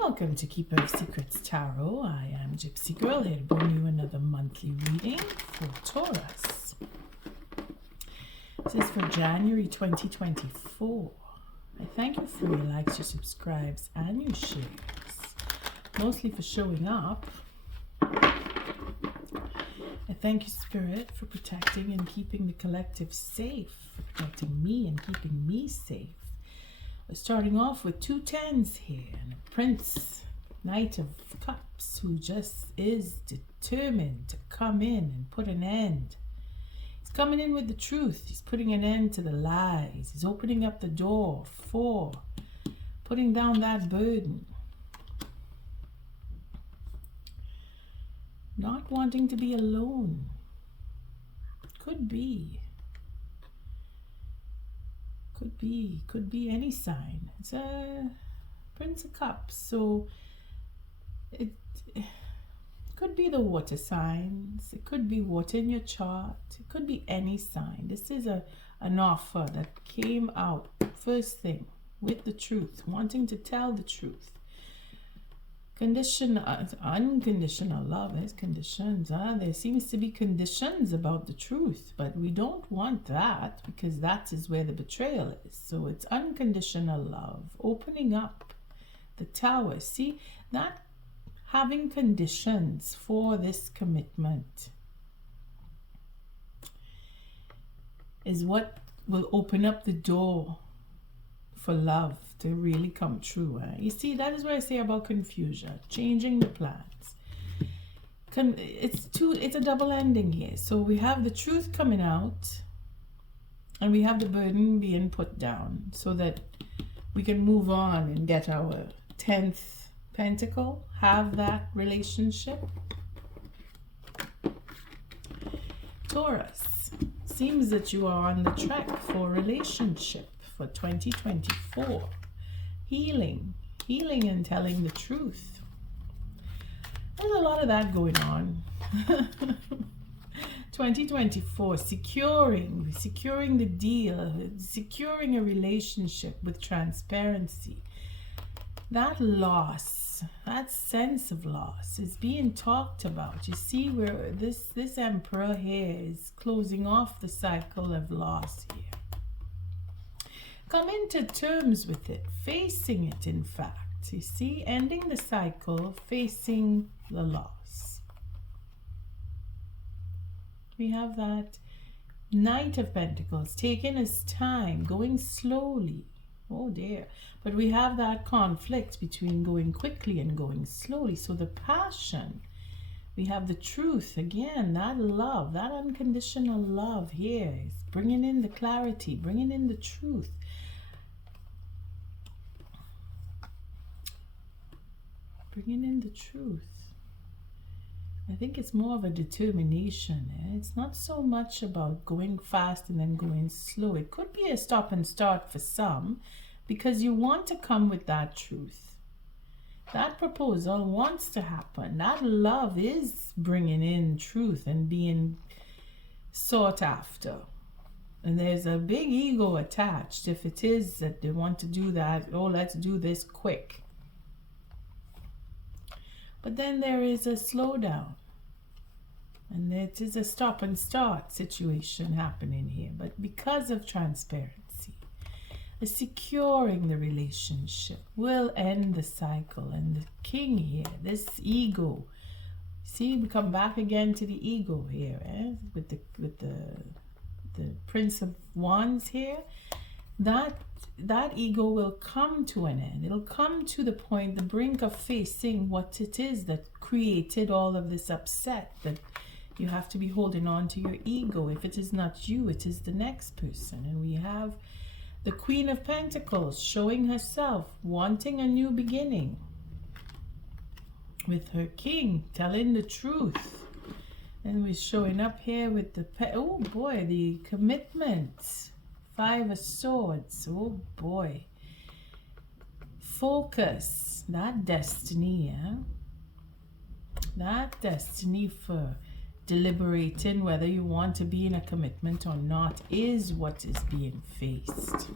Welcome to Keeper of Secrets Tarot. I am Gypsy Girl here to bring you another monthly reading for Taurus. This is for January 2024. I thank you for your likes, your subscribes, and your shares. Mostly for showing up. I thank you, Spirit, for protecting and keeping the collective safe, for protecting me and keeping me safe. We're starting off with two tens here, and a Prince, Knight of Cups, who just is determined to come in and put an end. He's coming in with the truth. He's putting an end to the lies. He's opening up the door for putting down that burden. Not wanting to be alone. Could be any sign. It's a Prince of Cups, so it could be the water signs. It could be water in your chart. It could be any sign. This is an offer that came out first thing with the truth, wanting to tell the truth. Unconditional love has conditions. There seems to be conditions about the truth, but we don't want that because that is where the betrayal is. So it's unconditional love, opening up the tower. See, not having conditions for this commitment is what will open up the door for love to really come true. You see, that is what I say about confusion, changing the plans. It's a double ending here. So we have the truth coming out and we have the burden being put down so that we can move on and get our 10th pentacle, have that relationship. Taurus, seems that you are on the track for a relationship for 2024. Healing and telling the truth. There's a lot of that going on. 2024, securing the deal, securing a relationship with transparency. That loss, that sense of loss is being talked about. You see where this Emperor here is closing off the cycle of loss here. Come into terms with it, facing it, in fact. You see, ending the cycle, facing the loss. We have that Knight of Pentacles, taking his time, going slowly. Oh dear. But we have that conflict between going quickly and going slowly. So the passion, we have the truth, again, that love, that unconditional love here is bringing in the clarity, bringing in the truth. Bringing in the truth. I think it's more of a determination. It's not so much about going fast and then going slow. It could be a stop and start for some because you want to come with that truth. That proposal wants to happen. That love is bringing in truth and being sought after. And there's a big ego attached if it is that they want to do that. Oh, let's do this quick. But then there is a slowdown. And it is a stop and start situation happening here. But because of transparency, securing the relationship will end the cycle. And the king here, this ego. See, we come back again to the ego here, with the Prince of Wands here. That ego will come to an end. It'll come to the point, the brink of facing what it is that created all of this upset, that you have to be holding on to your ego. If it is not you, it is the next person. And we have the Queen of Pentacles showing herself, wanting a new beginning. With her king, telling the truth. And we're showing up here with the, oh boy, the commitment. 5 of Swords. Oh boy. Focus. That destiny, that destiny for deliberating whether you want to be in a commitment or not is what is being faced.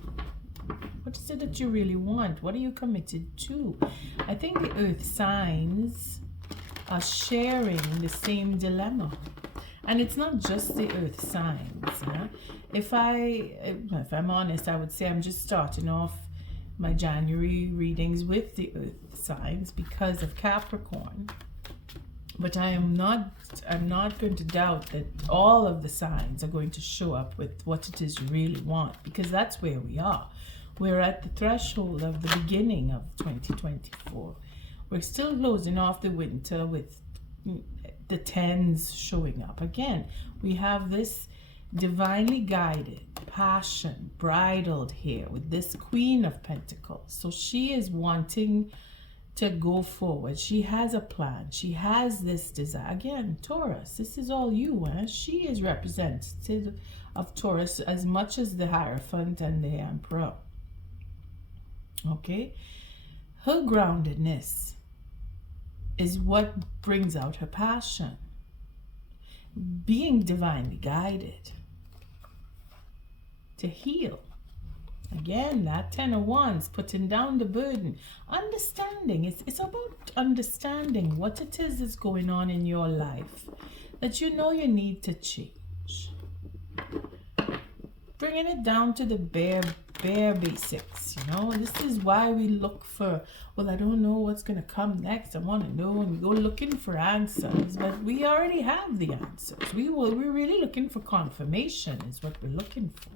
What is it that you really want? What are you committed to? I think the earth signs are sharing the same dilemma. And it's not just the earth signs. If I'm honest, I would say I'm just starting off my January readings with the earth signs because of Capricorn. But I'm not going to doubt that all of the signs are going to show up with what it is you really want, because that's where we are. We're at the threshold of the beginning of 2024. We're still closing off the winter with the tens showing up. Again, we have this divinely guided passion bridled here with this Queen of Pentacles. So she is wanting to go forward. She has a plan. She has this desire. Again, Taurus, this is all you. She is representative of Taurus as much as the Hierophant and the Emperor. Okay? Her groundedness is what brings out her passion. Being divinely guided to heal. Again, that Ten of Wands, putting down the burden. Understanding. It's about understanding what it is that's going on in your life that you know you need to change. Bringing it down to the bare basics, you know. This is why we look for, well, I don't know what's going to come next. I want to know, and we go looking for answers, but we already have the answers. We're really looking for confirmation is what we're looking for.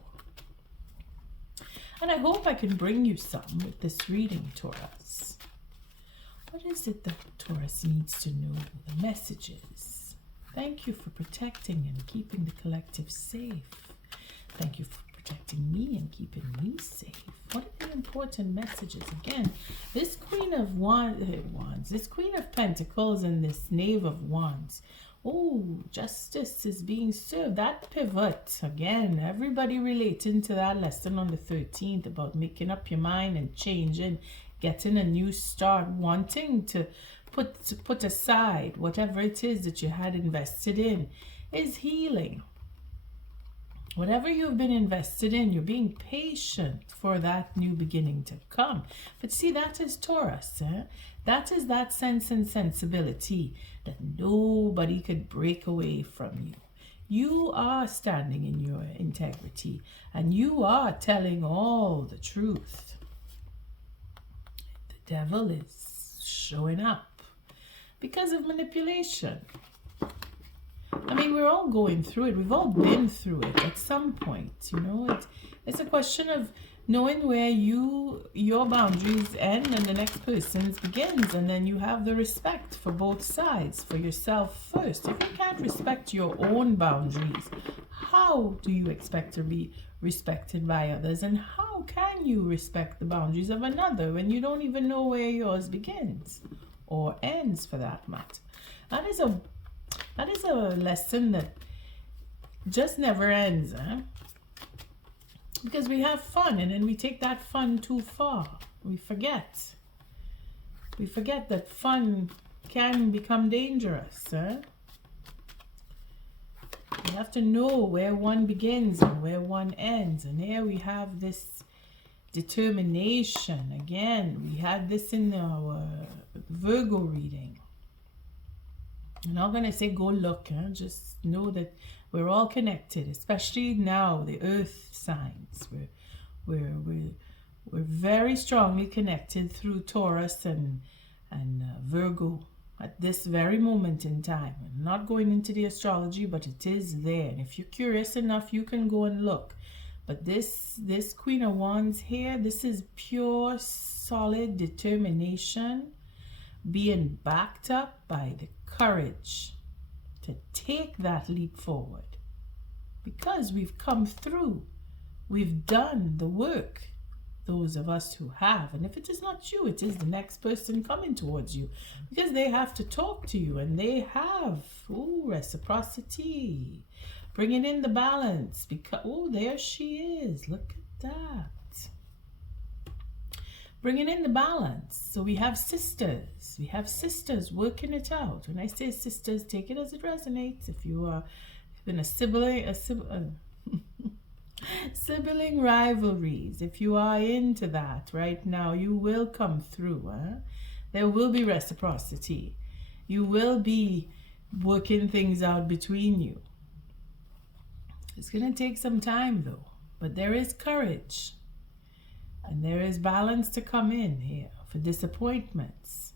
And I hope I can bring you some with this reading, Taurus. What is it that Taurus needs to know? The messages. Thank you for protecting and keeping the collective safe. Thank you for protecting me and keeping me safe. What are the important messages? Again, this Queen of Wands, this Queen of Pentacles and this Knave of Wands. Oh, justice is being served. That pivot, again, everybody relating to that lesson on the 13th about making up your mind and changing, getting a new start, wanting to put aside whatever it is that you had invested in, is healing. Whatever you've been invested in, you're being patient for that new beginning to come. But see, that is Taurus. That is that sense and sensibility that nobody could break away from you. You are standing in your integrity and you are telling all the truth. The devil is showing up because of manipulation. I mean, we're all going through it. We've all been through it at some point, you know. It's a question of knowing where your boundaries end and the next person's begins, and then you have the respect for both sides, for yourself first. If you can't respect your own boundaries, how do you expect to be respected by others? And how can you respect the boundaries of another when you don't even know where yours begins or ends, for that matter? That is a lesson that just never ends, because we have fun and then we take that fun too far. We forget that fun can become dangerous. You have to know where one begins and where one ends. And here we have this determination. Again, we had this in our Virgo reading. I'm not going to say go look, just know that we're all connected, especially now, the earth signs. We're very strongly connected through Taurus and Virgo at this very moment in time. I'm not going into the astrology, but it is there. And if you're curious enough, you can go and look. But this Queen of Wands here, this is pure, solid determination being backed up by the courage to take that leap forward, because we've come through, we've done the work, those of us who have. And if it is not you, it is the next person coming towards you, because they have to talk to you, and they have reciprocity, bringing in the balance, because there she is, look at that, bringing in the balance. So we have sisters working it out. When I say sisters, take it as it resonates. If you are been a sibling, Sibling rivalries, if you are into that right now, you will come through. There will be reciprocity. You will be working things out between you. It's going to take some time though, but there is courage and there is balance to come in here for disappointments,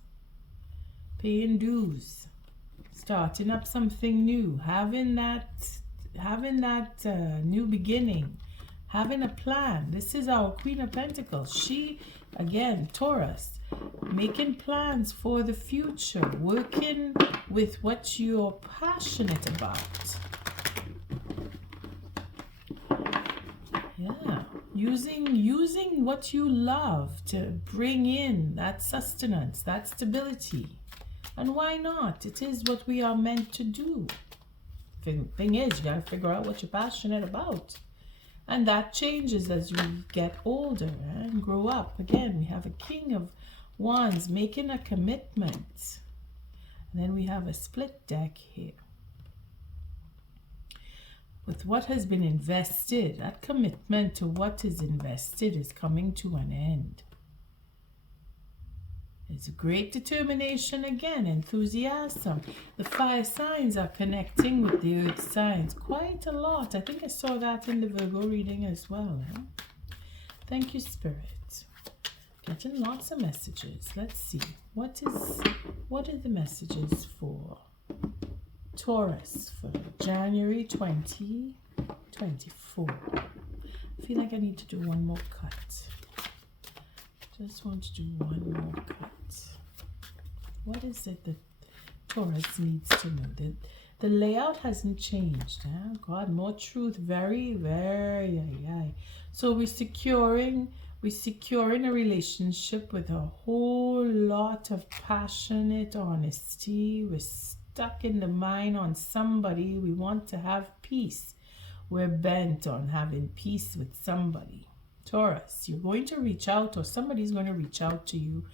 paying dues, starting up something new, having that new beginning, having a plan. This is our Queen of Pentacles. She, again, Taurus, making plans for the future, working with what you're passionate about. Yeah, using what you love to bring in that sustenance, that stability. And why not? It is what we are meant to do. Thing is, you got to figure out what you're passionate about. And that changes as you get older and grow up. Again, we have a King of Wands making a commitment. And then we have a split deck here. With what has been invested, that commitment to what is invested is coming to an end. It's great determination again, enthusiasm. The fire signs are connecting with the earth signs quite a lot. I think I saw that in the Virgo reading as well. Thank you, Spirit. Getting lots of messages. Let's see. What are the messages for Taurus for January 2024? I feel like I need to do one more cut. Just want to do one more cut. What is it that Taurus needs to know? The layout hasn't changed. God, more truth. Very. So we're securing a relationship with a whole lot of passionate honesty. We're stuck in the mind on somebody. We want to have peace. We're bent on having peace with somebody. Taurus, you're going to reach out, or somebody's going to reach out to you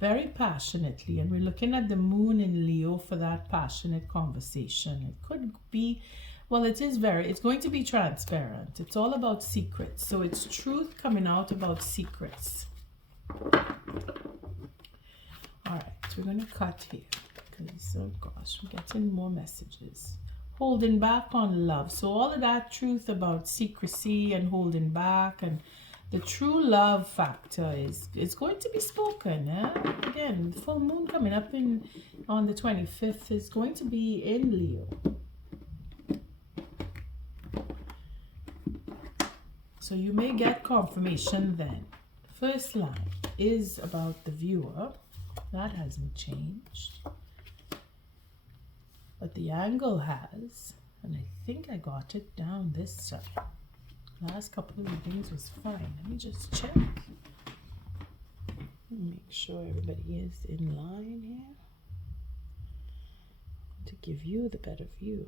very passionately, and we're looking at the moon in Leo for that passionate conversation. It could be, well, it's going to be transparent. It's all about secrets. So it's truth coming out about secrets. All right, we're going to cut here because, oh gosh, we're getting more messages. Holding back on love. So all of that truth about secrecy and holding back, and the true love factor is going to be spoken. Again, the full moon coming up on the 25th is going to be in Leo. So you may get confirmation then. First line is about the viewer. That hasn't changed. But the angle has, and I think I got it down this time. Last couple of readings was fine. Let me just check. Make sure everybody is in line here to give you the better view.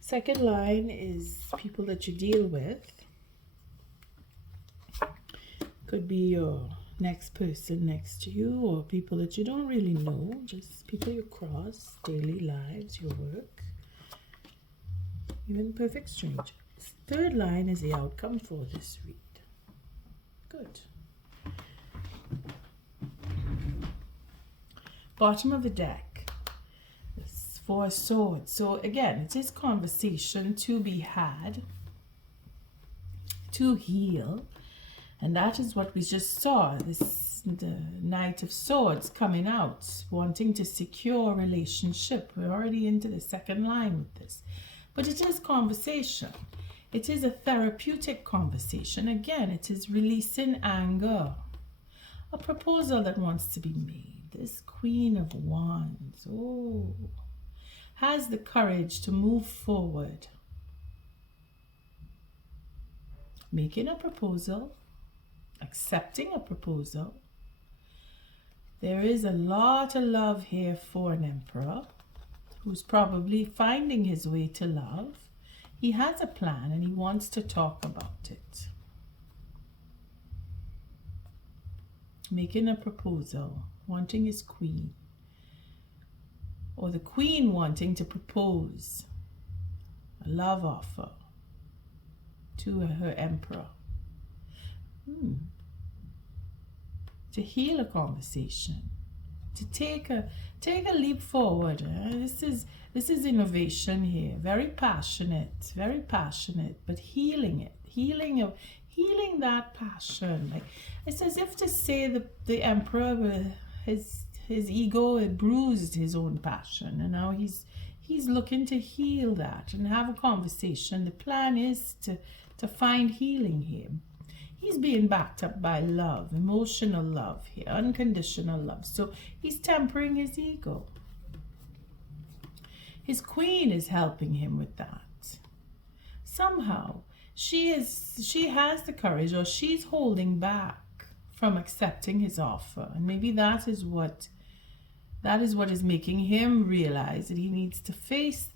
Second line is people that you deal with. Could be your next person next to you, or people that you don't really know, just people you cross, daily lives, your work, even perfect strangers. Third line is the outcome for this read. Good. Bottom of the deck, this Four of Swords. So again, it is conversation to be had, to heal. And that is what we just saw, the Knight of Swords coming out, wanting to secure a relationship. We're already into the second line with this. But it is conversation. It is a therapeutic conversation. Again, it is releasing anger. A proposal that wants to be made. This Queen of Wands, has the courage to move forward. Making a proposal. Accepting a proposal. There is a lot of love here for an emperor who's probably finding his way to love. He has a plan and he wants to talk about it. making a proposal, wanting his queen, or the queen wanting to propose a love offer to her emperor. To heal a conversation, to take a leap forward. This is innovation here. Very passionate, but healing that passion. Like, it's as if to say the emperor, his ego had bruised his own passion, and now he's looking to heal that and have a conversation. The plan is to find healing here. He's being backed up by love, emotional love here, unconditional love. So he's tempering his ego. His queen is helping him with that. Somehow she has the courage, or she's holding back from accepting his offer. And maybe that is what is making him realize that he needs to face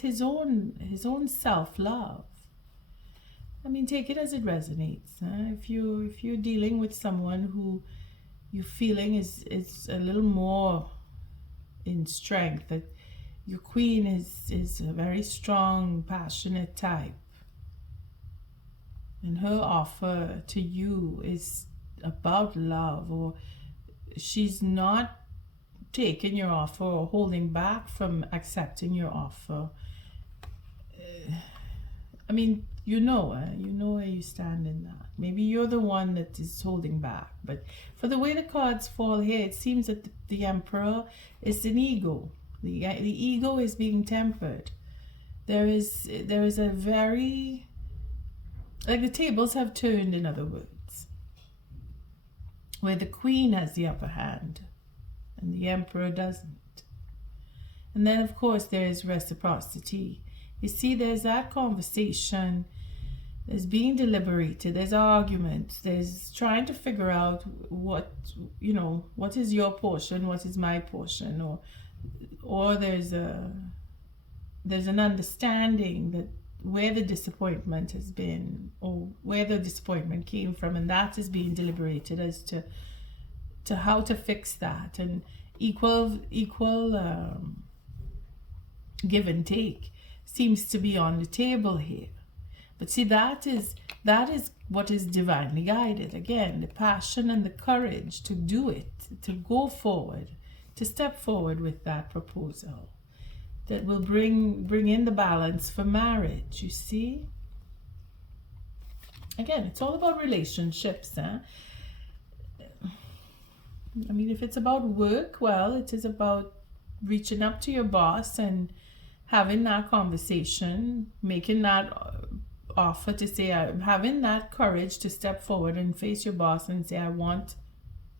his own self-love. I mean, take it as it resonates. If you're dealing with someone who you're feeling is a little more in strength, that your queen is a very strong, passionate type, and her offer to you is about love, or she's not taking your offer or holding back from accepting your offer. I mean, you know where you stand in that. Maybe you're the one that is holding back, but for the way the cards fall here, it seems that the emperor is an ego. The ego is being tempered. There is a very, like, the tables have turned, in other words, where the queen has the upper hand and the emperor doesn't. And then, of course, there is reciprocity. You see, there's that conversation, there's being deliberated, there's arguments, there's trying to figure out what is your portion, what is my portion, or there's an understanding that where the disappointment has been, or where the disappointment came from, and that is being deliberated as to how to fix that, and equal give and take seems to be on the table here. But see, that is what is divinely guided. Again, the passion and the courage to do it, to go forward, to step forward with that proposal that will bring in the balance for marriage. You see, again, it's all about relationships. I mean, if it's about work, well, it is about reaching up to your boss and having that conversation, making that offer to say, having that courage to step forward and face your boss and say,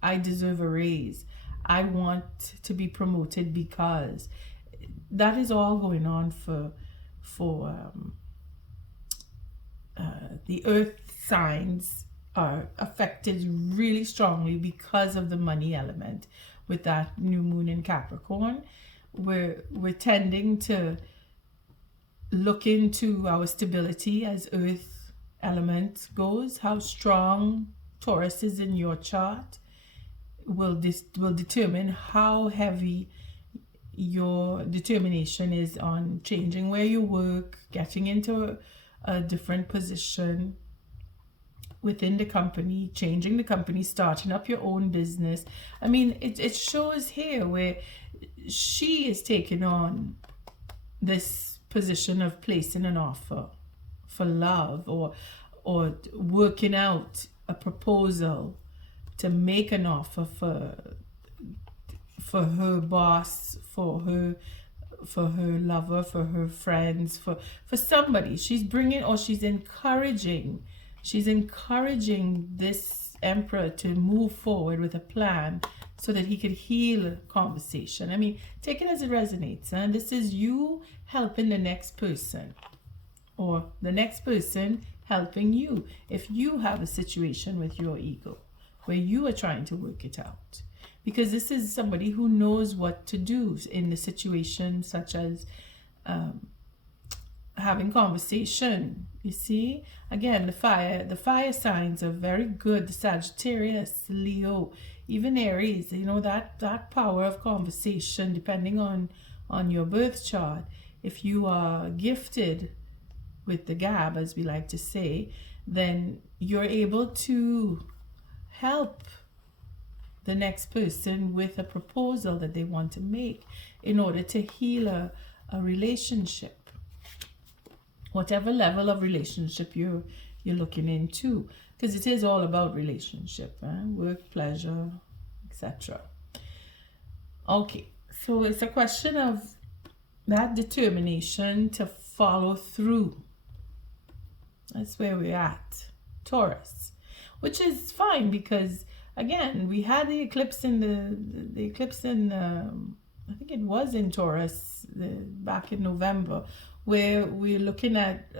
I deserve a raise. I want to be promoted, because that is all going on for the earth signs are affected really strongly because of the money element with that new moon in Capricorn. We're tending to look into our stability as earth element goes. How strong Taurus is in your chart will determine how heavy your determination is on changing where you work, getting into a different position within the company, changing the company, starting up your own business. I mean, it shows here where she is taking on this position of placing an offer for love, or working out a proposal to make an offer for her boss, for her lover, for her friends, for somebody. She's encouraging this emperor to move forward with a plan so that he could heal conversation. I mean, take it as it resonates. And this is you helping the next person, or the next person helping you. If you have a situation with your ego where you are trying to work it out, because this is somebody who knows what to do in the situation, such as having conversation. You see, again, the fire signs are very good. Sagittarius, Leo, even Aries. You know, that power of conversation, depending on your birth chart. If you are gifted with the gab, as we like to say, then you're able to help the next person with a proposal that they want to make in order to heal a relationship, whatever level of relationship you're looking into, because it is all about relationship, work, pleasure, etc. Okay, so it's a question of that determination to follow through. That's where we're at, Taurus, which is fine, because again, we had the eclipse in the eclipse in I think it was in Taurus back in November, where we're looking at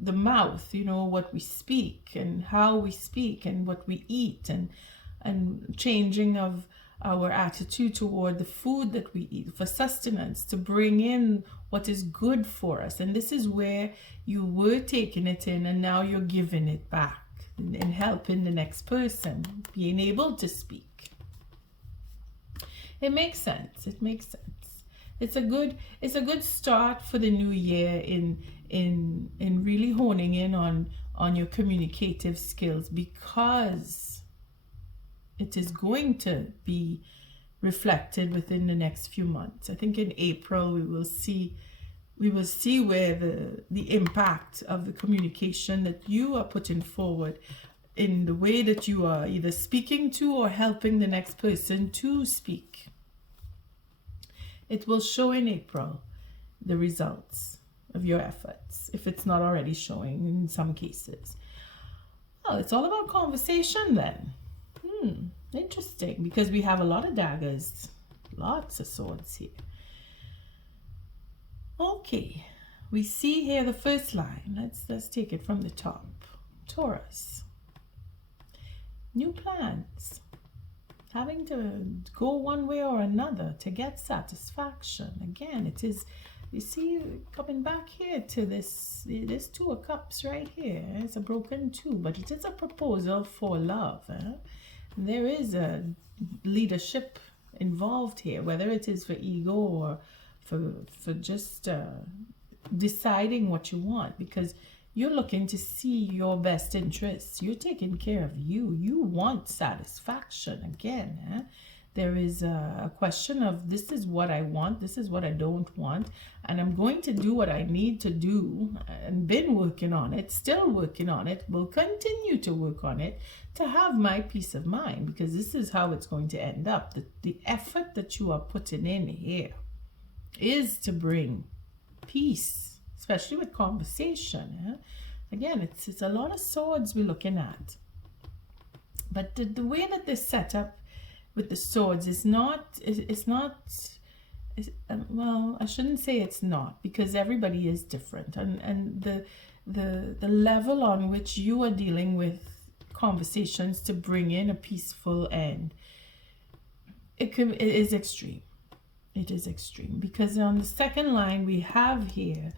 the mouth, you know, what we speak and how we speak and what we eat, and changing of our attitude toward the food that we eat for sustenance, to bring in what is good for us. And this is where you were taking it in and now you're giving it back and helping the next person being able to speak. It makes sense. It makes sense. It's a good start for the new year in really honing in on your communicative skills, because it is going to be reflected within the next few months. I think in April we will see where the impact of the communication that you are putting forward in the way that you are either speaking to or helping the next person to speak. It will show in April the results of your efforts, if it's not already showing in some cases. Well, it's all about conversation then. Interesting, because we have a lot of daggers, lots of swords here. Okay, we see here the first line. Let's take it from the top. Taurus. New plans. Having to go one way or another to get satisfaction. Again, it is, you see, coming back here to this Two of Cups right here. It's a broken two, but it is a proposal for love. There is a leadership involved here, whether it is for ego or for just deciding what you want, because you're looking to see your best interests. You're taking care of you. You want satisfaction. Again, there is a question of, this is what I want, this is what I don't want, and I'm going to do what I need to do, and been working on it, still working on it, will continue to work on it to have my peace of mind, because this is how it's going to end up. The effort that you are putting in here is to bring peace, especially with conversation. Again, it's a lot of swords we're looking at, but the way that they're set up with the swords is well, I shouldn't say it's not, because everybody is different, and the level on which you are dealing with conversations to bring in a peaceful end, it is extreme. It is extreme, because on the second line we have here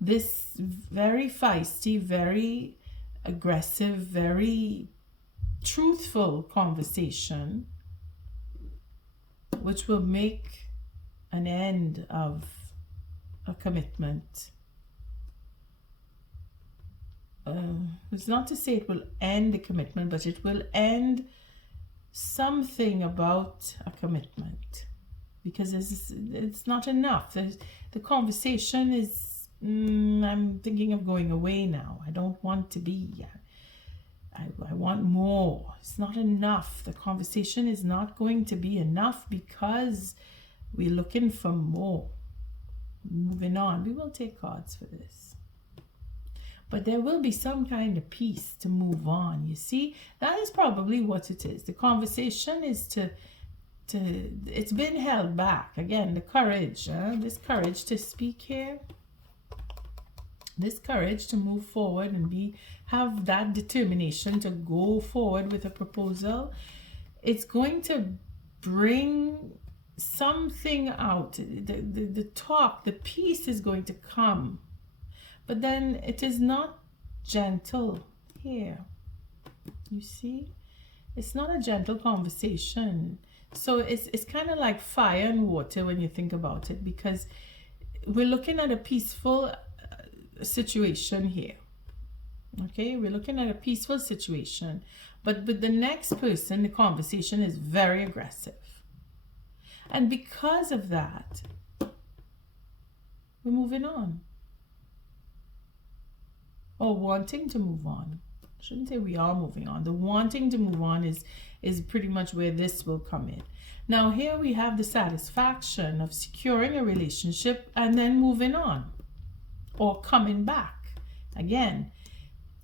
this very feisty, very aggressive, very truthful conversation, which will make an end of a commitment. It's not to say it will end the commitment, but it will end something about a commitment, because it's not enough. The conversation is, I'm thinking of going away now. I don't want to be. I want more. It's not enough. The conversation is not going to be enough, because we're looking for more. Moving on. We will take cards for this. But there will be some kind of peace to move on. You see, that is probably what it is. The conversation is to it's been held back. Again, the courage, this courage to speak here, this courage to move forward and have that determination to go forward with a proposal. It's going to bring something out. The talk, the peace is going to come but then it is not gentle here. You see, it's not a gentle conversation. So it's kind of like fire and water when you think about it, because we're looking at a peaceful situation here. Okay, we're looking at a peaceful situation, but with the next person, the conversation is very aggressive. And because of that, we're moving on. Or wanting to move on. I shouldn't say we are moving on. The wanting to move on is pretty much where this will come in. Now here we have the satisfaction of securing a relationship and then moving on or coming back. Again,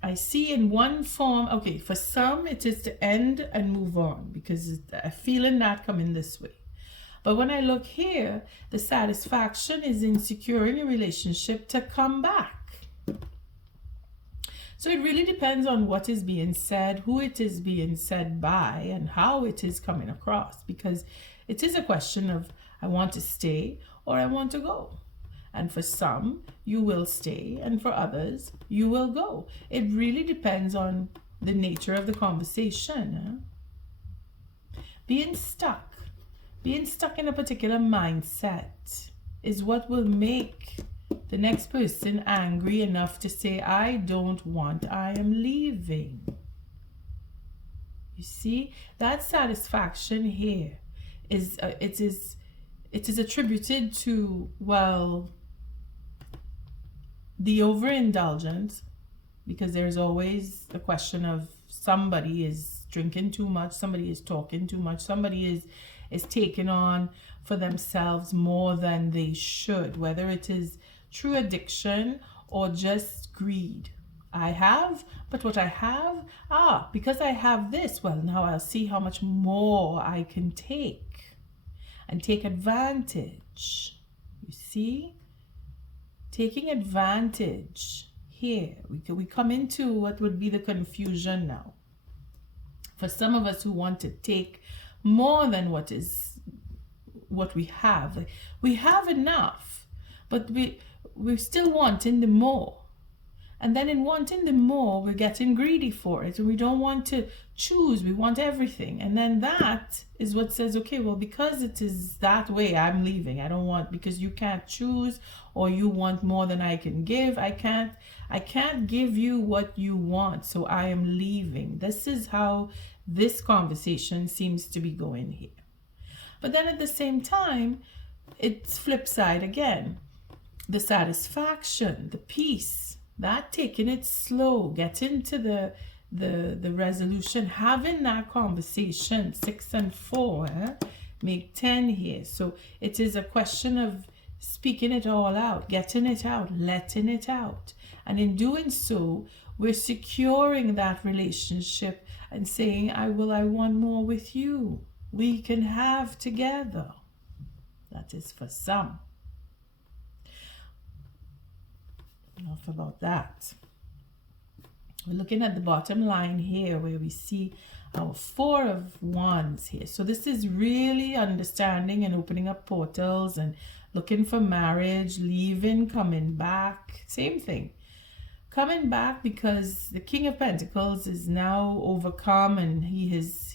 I see in one form, okay, for some it is to end and move on because I'm feeling that coming this way. But when I look here, the satisfaction is in securing a relationship to come back. So it really depends on what is being said, who it is being said by, and how it is coming across. Because it is a question of, I want to stay or I want to go. And for some, you will stay, and for others, you will go. It really depends on the nature of the conversation. Being stuck in a particular mindset is what will make the next person angry enough to say, I don't want, I am leaving. You see, that satisfaction here is it is attributed to, well, the overindulgence, because there's always a question of somebody is drinking too much, somebody is talking too much, somebody is taking on for themselves more than they should, whether it is true addiction or just greed. I have, but what I have, because I have this, well, now I'll see how much more I can take and take advantage. You see? Taking advantage here. We come into what would be the confusion now. For some of us who want to take more than what we have enough, but we're still wanting the more. And then in wanting the more, we're getting greedy for it. And we don't want to choose. We want everything. And then that is what says, okay, well, because it is that way, I'm leaving. I don't want, because you can't choose, or you want more than I can give. I can't give you what you want. So I am leaving. This is how this conversation seems to be going here. But then at the same time, it's flip side again. The satisfaction, the peace, that taking it slow, getting to the resolution, having that conversation, 6 and 4, make 10 here. So it is a question of speaking it all out, getting it out, letting it out. And in doing so, we're securing that relationship and saying, I want more with you. We can have together. That is for some. Enough about that. We're looking at the bottom line here where we see our 4 of Wands here. So this is really understanding and opening up portals and looking for marriage, leaving, coming back. Same thing. Coming back because the King of Pentacles is now overcome, and he's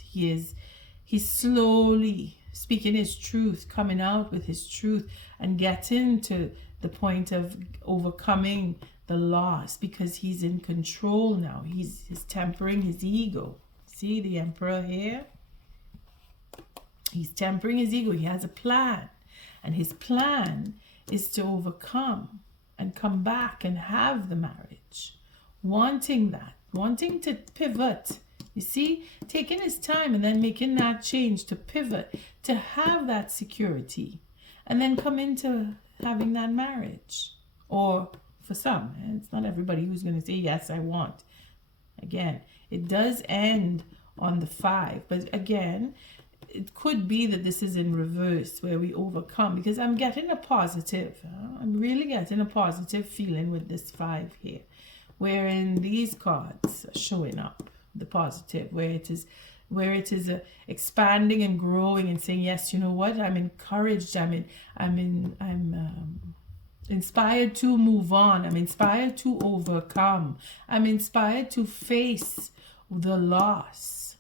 slowly speaking his truth, coming out with his truth and getting to the point of overcoming the loss, because he's in control now. He's tempering his ego. See the Emperor here? He's tempering his ego. He has a plan, and his plan is to overcome and come back and have the marriage. Wanting that, wanting to pivot. You see, taking his time and then making that change to pivot, to have that security, and then come into having that marriage. Or for some, it's not everybody who's going to say, yes, I want. Again, it does end on the 5. But again, it could be that this is in reverse where we overcome, because I'm getting a positive. I'm really getting a positive feeling with this 5 here, wherein these cards are showing up the positive, where it is expanding and growing and saying, yes, you know what, I'm encouraged, I'm inspired to move on. I'm inspired to overcome. I'm inspired to face the loss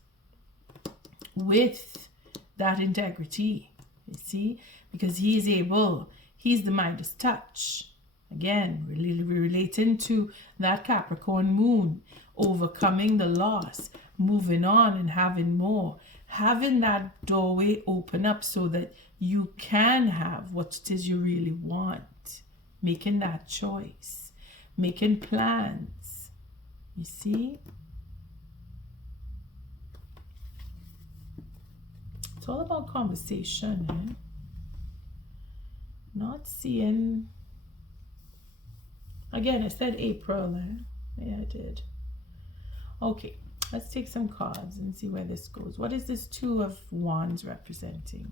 with that integrity, you see, because he's able, he's the Midas touch. Again, really relating to that Capricorn moon, overcoming the loss, moving on and having more, having that doorway open up so that you can have what it is you really want, making that choice, making plans, you see. It's all about conversation, eh? Not seeing. Again, I said April, eh? Yeah, I did. Okay, let's take some cards and see where this goes. What is this Two of Wands representing?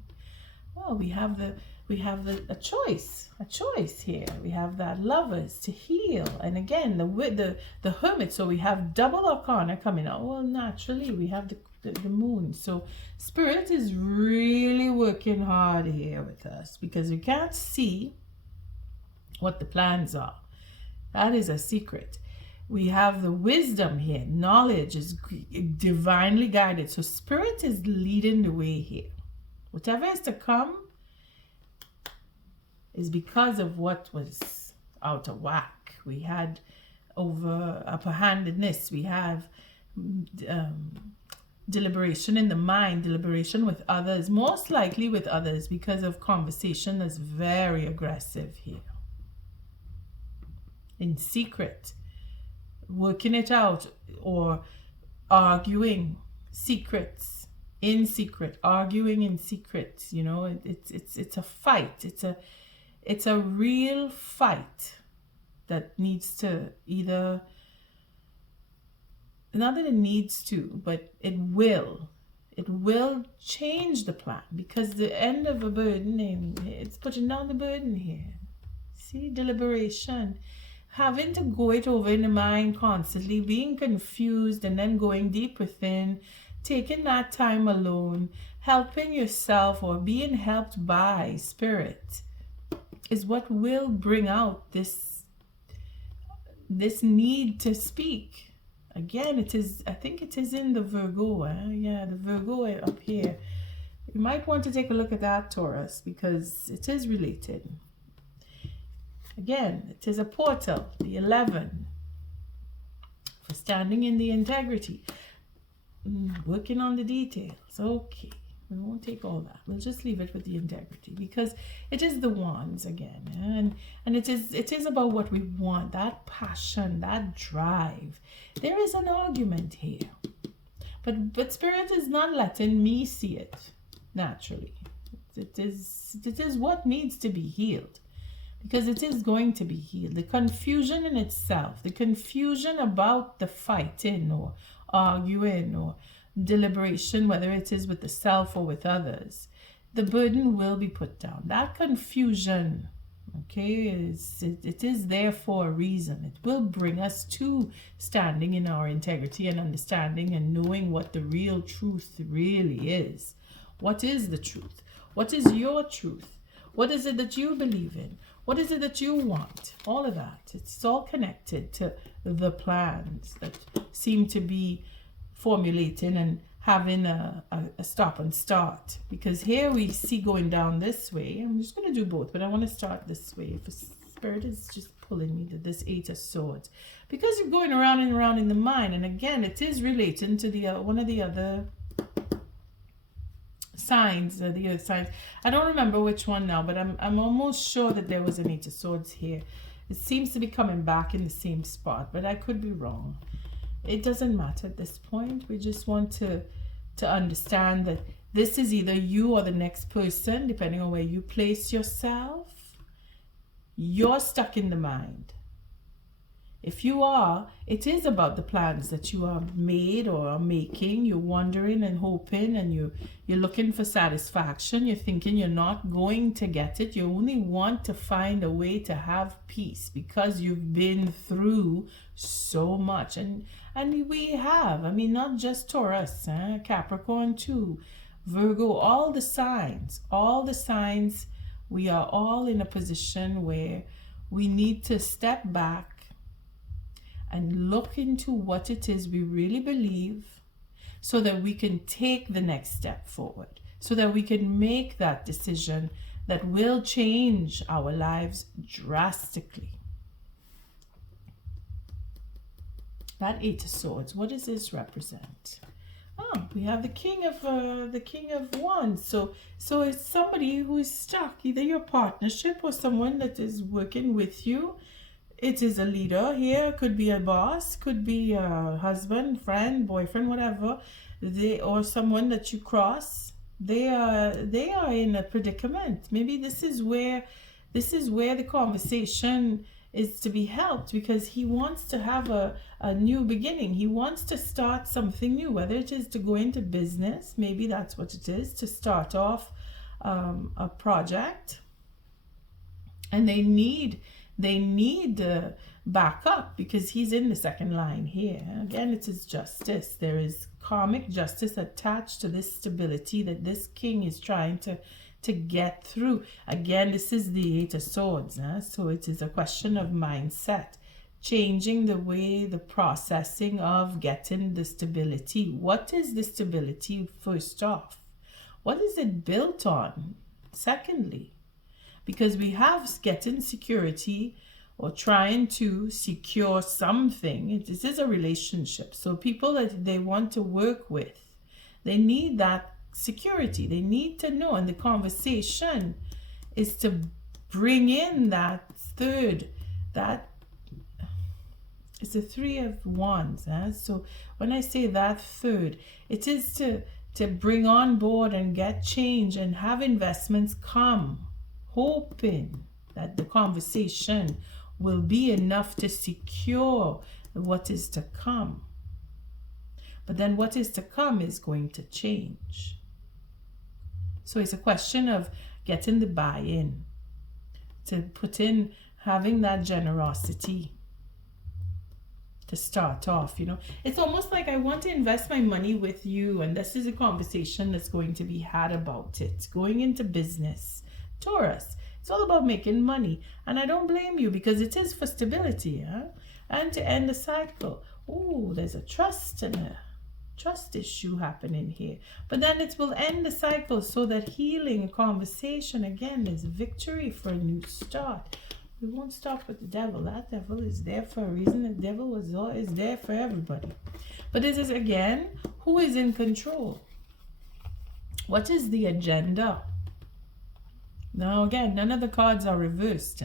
Well, we have a choice here. We have that Lovers, to heal, and again the Hermit. So we have double arcana coming out. Well, naturally we have the Moon. So Spirit is really working hard here with us because we can't see what the plans are. That is a secret. We have the Wisdom here. Knowledge is divinely guided. So Spirit is leading the way here. Whatever is to come is because of what was out of whack. We had over upper handedness. We have deliberation in the mind, deliberation with others, most likely with others because of conversation that's very aggressive here. In secret, working it out, or arguing secrets in secret, arguing in secret. You know, it's a fight. It's a real fight that needs to either, not that it needs to, but it will change the plan, because the end of a burden, it's putting down the burden here. See, deliberation. Having to go it over in the mind constantly, being confused, and then going deep within, taking that time alone, helping yourself or being helped by Spirit is what will bring out this need to speak. Again, it is, I think it is in the Virgo. Yeah, the Virgo up here. You might want to take a look at that, Taurus, because it is related. Again, it is a portal, the 11, for standing in the integrity, working on the details. Okay, we won't take all that. We'll just leave it with the integrity, because it is the Wands again, and it is about what we want, that passion, that drive. There is an argument here, but Spirit is not letting me see it naturally. It is what needs to be healed. Because it is going to be healed. The confusion in itself, the confusion about the fighting or arguing or deliberation, whether it is with the self or with others, the burden will be put down. That confusion, okay, it is there for a reason. It will bring us to standing in our integrity and understanding and knowing what the real truth really is. What is the truth? What is your truth? What is it that you believe in? What is it that you want? All of that. It's all connected to the plans that seem to be formulating and having a stop and start. Because here we see going down this way. I'm just going to do both, but I want to start this way. If Spirit is just pulling me to this Eight of Swords. Because you're going around and around in the mind. And again, it is relating to the one of the other signs, the earth signs. I don't remember which one now, but I'm almost sure that there was an Eight of Swords here. It seems to be coming back in the same spot, but I could be wrong. It doesn't matter at this point. We just want to understand that this is either you or the next person, depending on where you place yourself. You're stuck in the mind. If you are, it is about the plans that you are made or are making. You're wondering and hoping, and you're looking for satisfaction. You're thinking you're not going to get it. You only want to find a way to have peace because you've been through so much. And we have. I mean, not just Taurus, Capricorn too, Virgo, all the signs, we are all in a position where we need to step back and look into what it is we really believe so that we can take the next step forward, so that we can make that decision that will change our lives drastically. That Eight of Swords, what does this represent? Oh, we have the King of Wands. So it's somebody who is stuck, either your partnership or someone that is working with you. It is a leader here, could be a boss, could be a husband, friend, boyfriend, whatever. Or someone that you cross. They are in a predicament. Maybe this is where the conversation is to be helped, because he wants to have a new beginning. He wants to start something new, whether it is to go into business, maybe that's what it is, to start off a project, and they need backup, because he's in the second line here. Again, it is justice. There is karmic justice attached to this stability that this king is trying to get through. Again, this is the Eight of Swords, so it is a question of mindset, changing the way, the processing of getting the stability. What is the stability, first off? What is it built on? Secondly, because we have getting security or trying to secure something. This is a relationship. So people that they want to work with, they need that security. They need to know. And the conversation is to bring in that third, that it's a Three of Wands. So when I say that third, it is to bring on board and get change and have investments come, hoping that the conversation will be enough to secure what is to come. But then what is to come is going to change. So it's a question of getting the buy-in, to put in, having that generosity to start off. It's almost like I want to invest my money with you, and this is a conversation that's going to be had about it. Going into business, Taurus, it's all about making money, and I don't blame you, because it is for stability, and to end the cycle. Oh, there's a trust issue happening here, but then it will end the cycle, so that healing conversation again is victory for a new start. We won't stop with the devil. That devil is there for a reason. The devil is there for everybody. But this is again, who is in control? What is the agenda? Now again, none of the cards are reversed,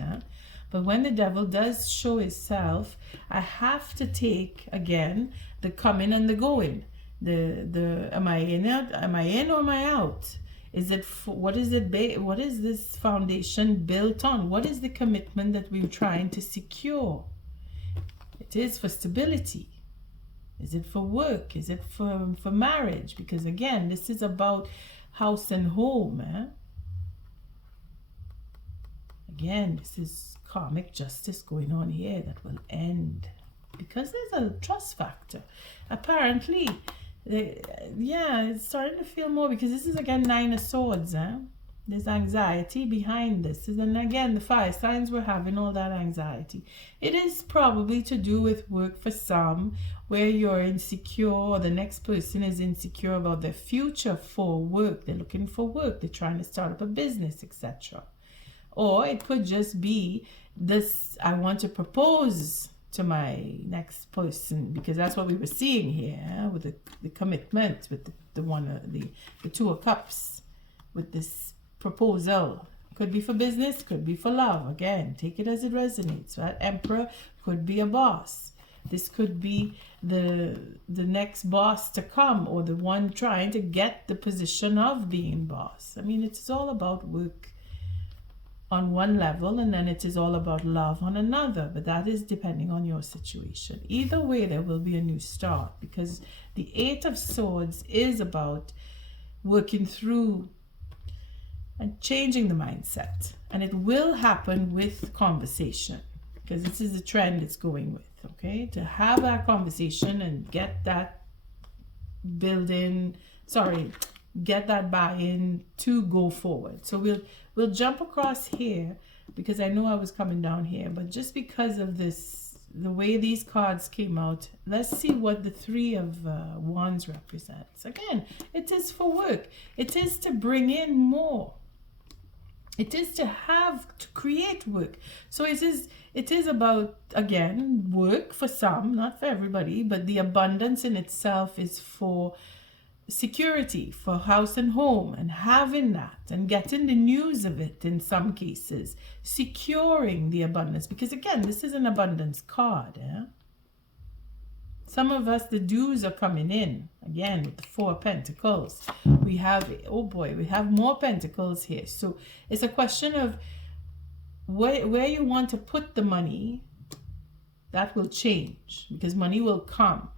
but when the devil does show itself, I have to take again the coming and the going. The am I in or am I out? Is it what is this foundation built on? What is the commitment that we're trying to secure? It is for stability. Is it for work? Is it for marriage? Because again, this is about house and home. Again, this is karmic justice going on here that will end, because there's a trust factor. Apparently, it's starting to feel more, because this is again Nine of Swords. There's anxiety behind this. And again, the fire signs were having all that anxiety. It is probably to do with work for some, where you're insecure, or the next person is insecure about their future for work. They're looking for work. They're trying to start up a business, etc. Or it could just be this, I want to propose to my next person, because that's what we were seeing here, with the commitment, with the Two of Cups, with this proposal. Could be for business, could be for love. Again, take it as it resonates. Right? Emperor could be a boss. This could be the next boss to come, or the one trying to get the position of being boss. I mean, it's all about work on one level, and then it is all about love on another, but that is depending on your situation. Either way, there will be a new start, because the Eight of Swords is about working through and changing the mindset, and it will happen with conversation, because this is the trend it's going with. Okay, to have that conversation and get that get that buy-in to go forward. So we'll jump across here because I know I was coming down here, but just because of this, the way these cards came out, let's see what the Three of Wands represents. Again, it is for work. It is to bring in more. It is to create work. So it is about, again, work for some, not for everybody, but the abundance in itself is for security, for house and home, and having that and getting the news of it in some cases, securing the abundance, because again, this is an abundance card. Some of us, the dues are coming in again with the Four of Pentacles. We have, oh boy, we have more pentacles here. So it's a question of where you want to put the money. That will change, because money will come.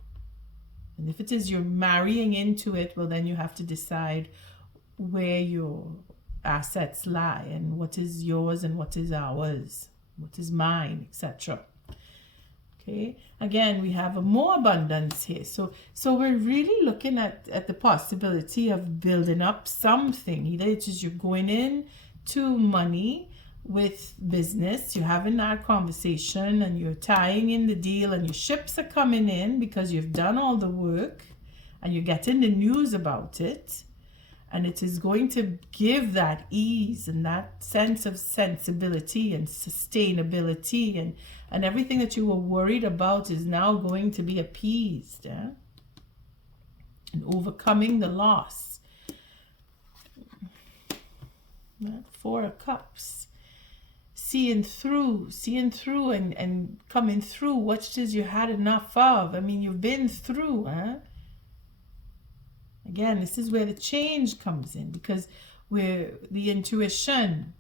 And if it is you're marrying into it, well, then you have to decide where your assets lie and what is yours and what is ours, what is mine, etc. Okay, again, we have a more abundance here. So we're really looking at the possibility of building up something. Either it is you're going in to money with business, you're having that conversation and you're tying in the deal, and your ships are coming in because you've done all the work and you're getting the news about it, and it is going to give that ease and that sense of sensibility and sustainability, and everything that you were worried about is now going to be appeased, and overcoming the loss. Four of Cups. Seeing through and coming through what it is you had enough of. I mean, you've been through, Again, this is where the change comes in, because where the intuition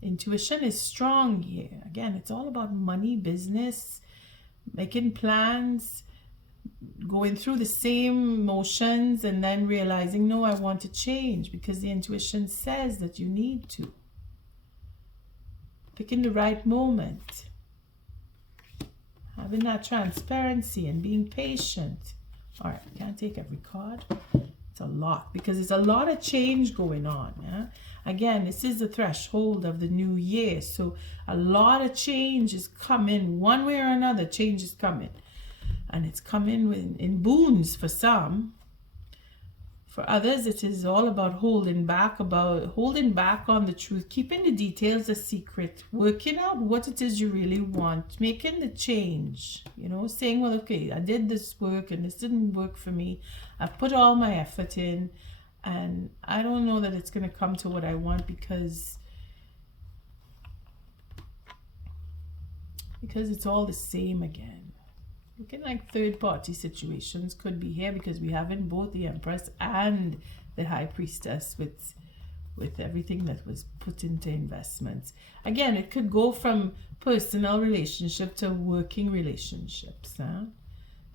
is strong here. Again, it's all about money, business, making plans, going through the same motions, and then realizing, no, I want to change, because the intuition says that you need to. Picking the right moment, having that transparency and being patient. All right, can't take every card. It's a lot, because there's a lot of change going on. Again, this is the threshold of the new year, so a lot of change is coming. One way or another, change is coming, and it's coming in boons for some. For others, it is all about holding back on the truth, keeping the details a secret, working out what it is you really want, making the change, saying, well, okay, I did this work and this didn't work for me. I've put all my effort in, and I don't know that it's going to come to what I want, because it's all the same again. Looking like third-party situations could be here, because we have in both the Empress and the High Priestess with everything that was put into investments. Again, it could go from personal relationship to working relationships.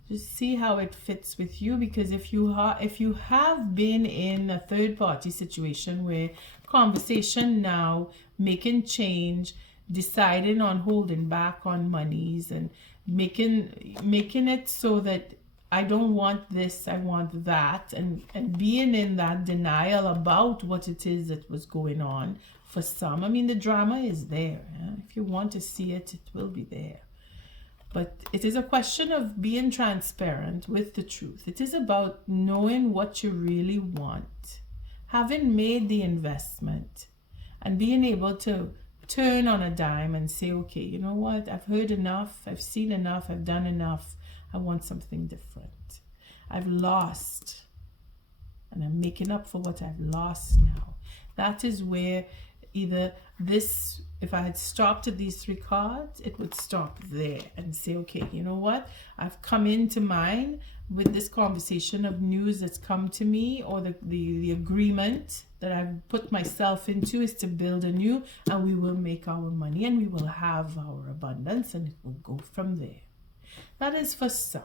Just see how it fits with you, because if you have been in a third-party situation where conversation now, making change, deciding on holding back on monies, and making it so that I don't want this, I want that, and being in that denial about what it is that was going on for some. I mean, the drama is there. If you want to see it, it will be there. But it is a question of being transparent with the truth. It is about knowing what you really want, having made the investment, and being able to turn on a dime and say, okay, you know what, I've heard enough, I've seen enough, I've done enough, I want something different. I've lost, and I'm making up for what I've lost now. That is where either this, if I had stopped at these three cards, it would stop there and say, okay, you know what, I've come into mine with this conversation of news that's come to me, or the agreement that I've put myself into is to build anew, and we will make our money, and we will have our abundance, and it will go from there. That is for some.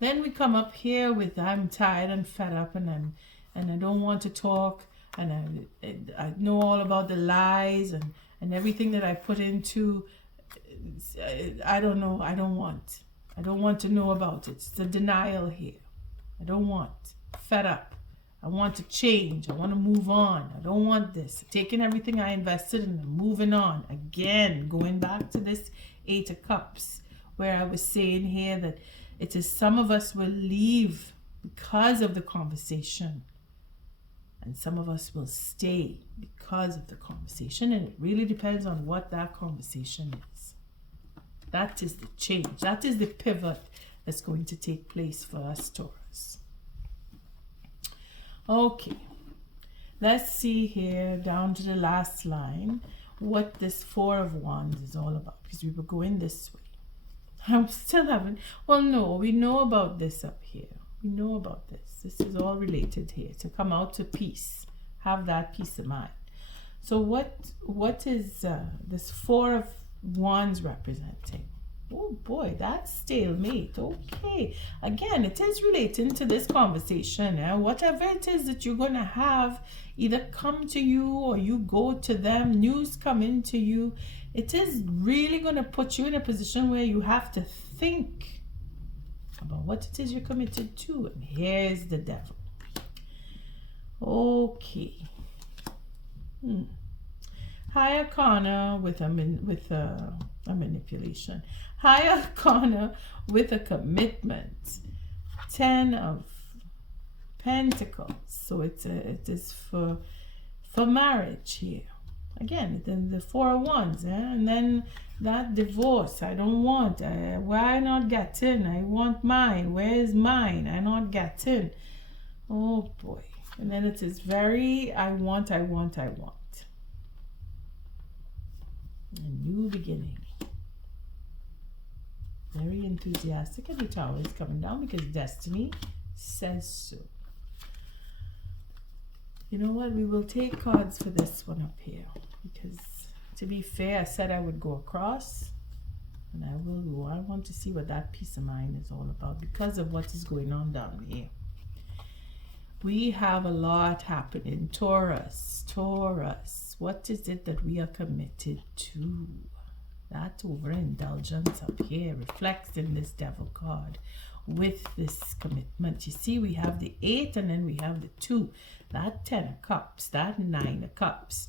Then we come up here with, I'm tired and fed up, and I don't want to talk, and I know all about the lies and everything that I put into. I don't know. I don't want to know about it. It's the denial here. I don't want. Fed up. I want to change. I want to move on. I don't want this. Taking everything I invested in and moving on. Again, going back to this 8 of Cups, where I was saying here that it is some of us will leave because of the conversation. And some of us will stay because of the conversation. And it really depends on what that conversation is. That is the change. That is the pivot that's going to take place for us, Taurus. Okay, let's see here down to the last line what this 4 of Wands is all about, because we were going this way. I'm still having, well, no, we know about this up here. We know about this. This is all related here, to come out to peace, have that peace of mind. So what is this 4 of Wands representing? Oh boy, that's stalemate. Okay, again, it is relating to this conversation. Whatever it is that you're going to have either come to you or you go to them, news come into you, it is really going to put you in a position where you have to think about what it is you're committed to. And here's the devil. Okay. High Arcana with a manipulation. High Arcana with a commitment. 10 of Pentacles. So it is for marriage here. Again, then the 4 of Wands, and then that divorce. I don't want. Why not get in? I want mine. Where is mine? I not get in. Oh boy. And then it is very I want. A new beginning. Very enthusiastic, and the Tower is coming down because destiny says so. You know what? We will take cards for this one up here, because to be fair, I said I would go across, and I will go. I want to see what that peace of mind is all about because of what is going on down here. We have a lot happening. Taurus. What is it that we are committed to? That overindulgence up here reflects in this devil card with this commitment. You see, we have the 8 and then we have the 2. That 10 of Cups, that 9 of Cups.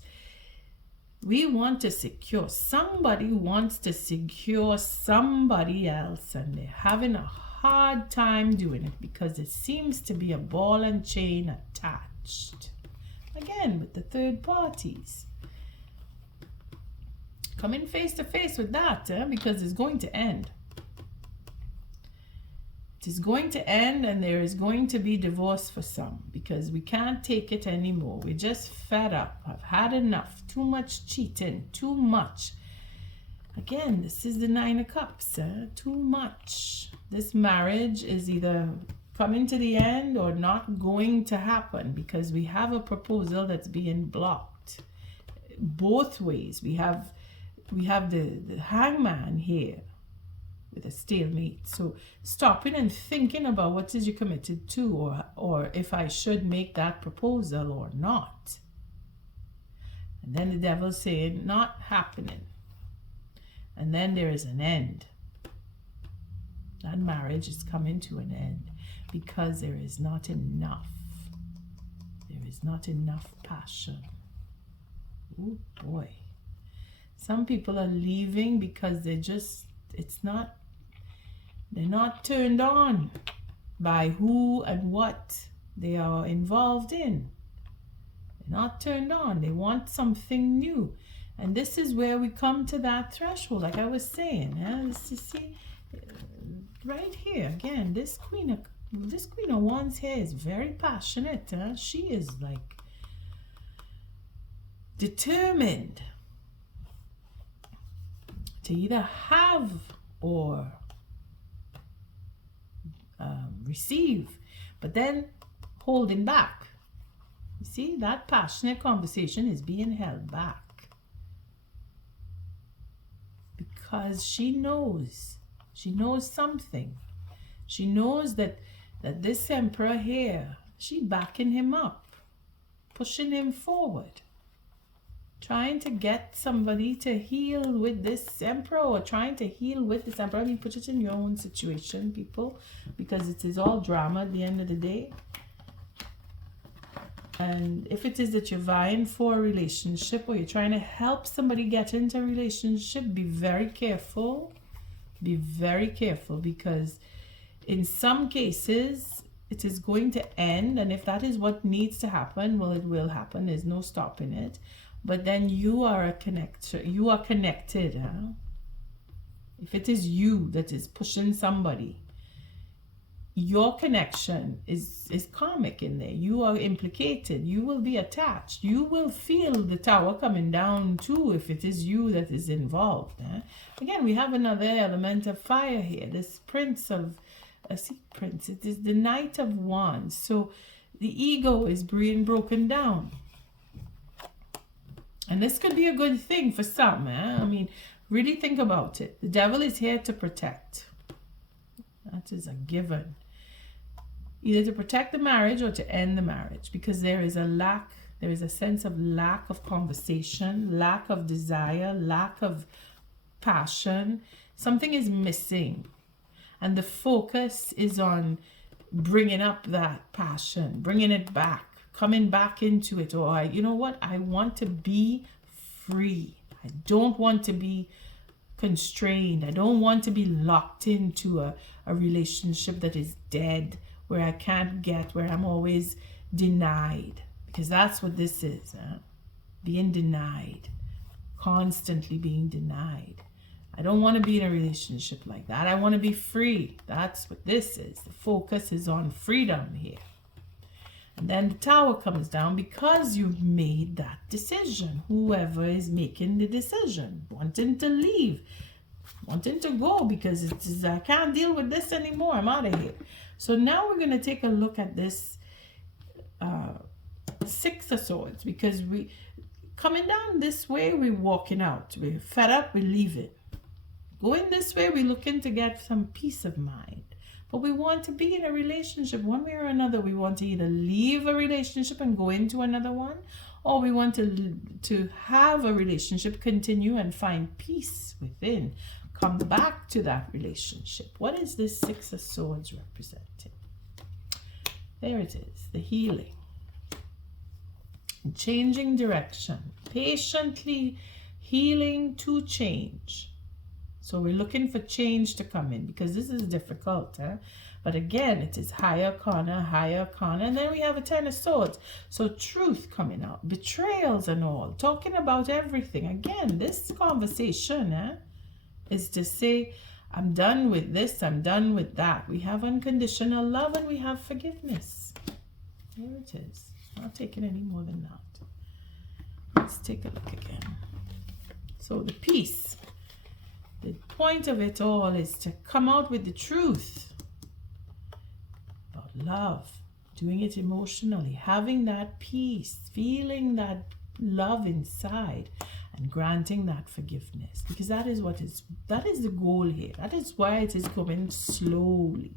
We want to secure. Somebody wants to secure somebody else, and they're having a hard time doing it because it seems to be a ball and chain attached. Again, with the third parties. Coming face to face with that, because it's going to end. It is going to end, and there is going to be divorce for some because we can't take it anymore. We're just fed up. I've had enough. Too much cheating. Too much. Again, this is the 9 of Cups. Too much. This marriage is either coming to the end or not going to happen because we have a proposal that's being blocked. Both ways. We have the hangman here with a stalemate. So stopping and thinking about what is you committed to, or if I should make that proposal or not. And then the devil saying, not happening. And then there is an end. That marriage is coming to an end because there is not enough. There is not enough passion. Oh boy. Some people are leaving because they're not turned on by who and what they are involved in. They're not turned on. They want something new. And this is where we come to that threshold, like I was saying. You see, right here, again, this Queen of Wands here is very passionate. She is like determined to either have or receive, but then holding back. You see, that passionate conversation is being held back because she knows something. She knows that this Emperor here, she backing him up, pushing him forward, trying to get somebody to heal with this Emperor, or trying to heal with this Emperor. I mean, put it in your own situation, people, because it is all drama at the end of the day. And if it is that you're vying for a relationship or you're trying to help somebody get into a relationship, be very careful. Be very careful, because in some cases it is going to end, and if that is what needs to happen, well, it will happen. There's no stopping it. But then you are a connector. You are connected. Huh? If it is you that is pushing somebody, your connection is karmic in there. You are implicated. You will be attached. You will feel the tower coming down too if it is you that is involved. Again, we have another element of fire here. This Prince of Prince. It is the Knight of Wands. So the ego is being broken down. And this could be a good thing for some. I mean, really think about it. The devil is here to protect. That is a given. Either to protect the marriage or to end the marriage, because there is a sense of lack of conversation, lack of desire, lack of passion. Something is missing. And the focus is on bringing up that passion, bringing it back, coming back into it. Or, you know what? I want to be free. I don't want to be constrained. I don't want to be locked into a relationship that is dead, where I can't get, where I'm always denied. Because that's what this is. Being denied. Constantly being denied. I don't want to be in a relationship like that. I want to be free. That's what this is. The focus is on freedom here. And then the tower comes down because you've made that decision. Whoever is making the decision, wanting to leave, wanting to go because it's I can't deal with this anymore. I'm out of here. So now we're going to take a look at this Six of Swords, because we coming down this way, we're walking out. We're fed up, we're leaving. Going this way, we're looking to get some peace of mind. But we want to be in a relationship one way or another. We want to either leave a relationship and go into another one, or we want to have a relationship, continue and find peace within. Come back to that relationship. What is this Six of Swords representing? There it is, the healing. Changing direction. Patiently healing to change. So we're looking for change to come in, because this is difficult. But again, it is high arcana, and then we have a Ten of Swords. So truth coming out, betrayals and all, talking about everything. Again, this conversation is to say, I'm done with this, I'm done with that. We have unconditional love and we have forgiveness. There it is. Not taking any more than that. Let's take a look again. So the peace. The point of it all is to come out with the truth about love, doing it emotionally, having that peace, feeling that love inside, and granting that forgiveness, because that is the goal here. That is why it is coming slowly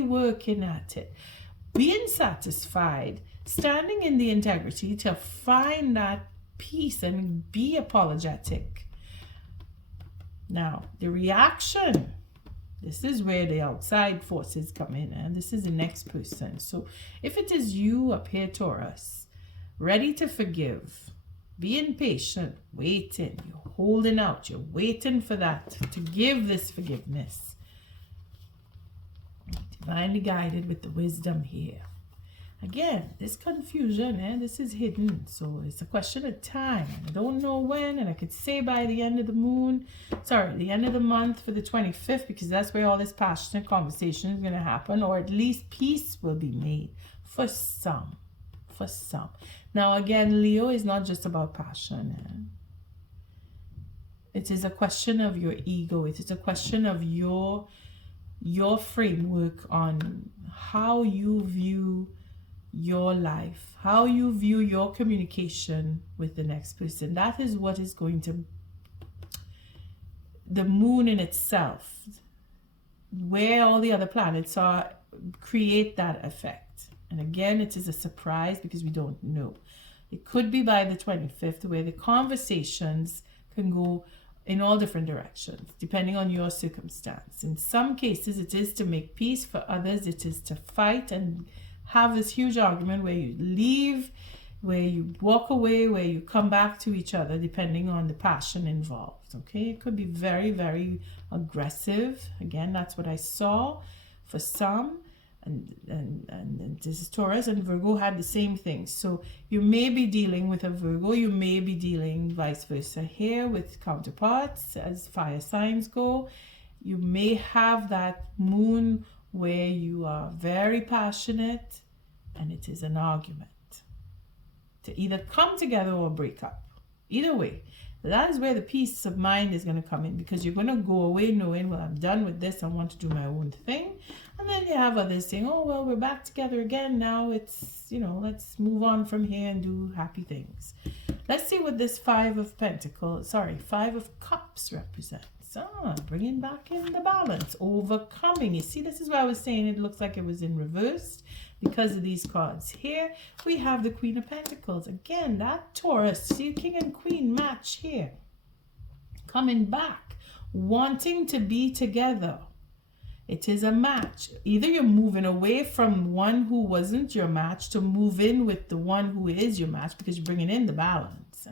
working at it, being satisfied, standing in the integrity to find that peace and be apologetic. Now, the reaction, this is where the outside forces come in, and this is the next person. So if it is you up here, Taurus, ready to forgive, being patient, waiting, you're holding out, you're waiting for that to give this forgiveness. Divinely guided with the wisdom here. Again, this confusion, this is hidden. So it's a question of time. I don't know when, and I could say by the end of the the end of the month for the 25th, because that's where all this passionate conversation is going to happen, or at least peace will be made for some. Now again, Leo is not just about passion. It is a question of your ego. It is a question of your framework on how you view your life, how you view your communication with the next person. That is what is going to, the moon in itself, where all the other planets are, create that effect. And again, it is a surprise because we don't know. It could be by the 25th, where the conversations can go in all different directions, depending on your circumstance. In some cases, it is to make peace. For others, it is to fight and have this huge argument where you leave, where you walk away, where you come back to each other, depending on the passion involved. Okay, it could be very, very aggressive. Again, that's what I saw for some. And this is Taurus, and Virgo had the same thing. So you may be dealing with a Virgo, you may be dealing vice versa here with counterparts as fire signs go. You may have that moon where you are very passionate and it is an argument to either come together or break up. Either way, that is where the peace of mind is going to come in, because you're going to go away knowing, well, I'm done with this, I want to do my own thing. And then you have others saying, oh, well, we're back together again now, it's, you know, let's move on from here and do happy things. Let's see what this Five of Cups represents. Bringing back in the balance, overcoming. You see, this is why I was saying it looks like it was in reverse because of these cards. Here we have the Queen of Pentacles. Again, that Taurus, see, King and Queen match here. Coming back, wanting to be together. It is a match. Either you're moving away from one who wasn't your match to move in with the one who is your match, because you're bringing in the balance.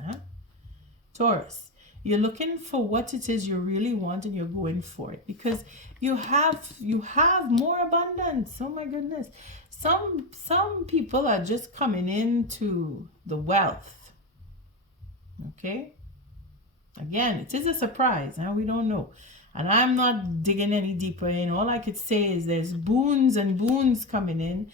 Taurus, you're looking for what it is you really want and you're going for it, because you have more abundance. Oh my goodness. Some people are just coming into the wealth. Okay? Again, it is a surprise. We don't know. And I'm not digging any deeper in. All I could say is there's boons and boons coming in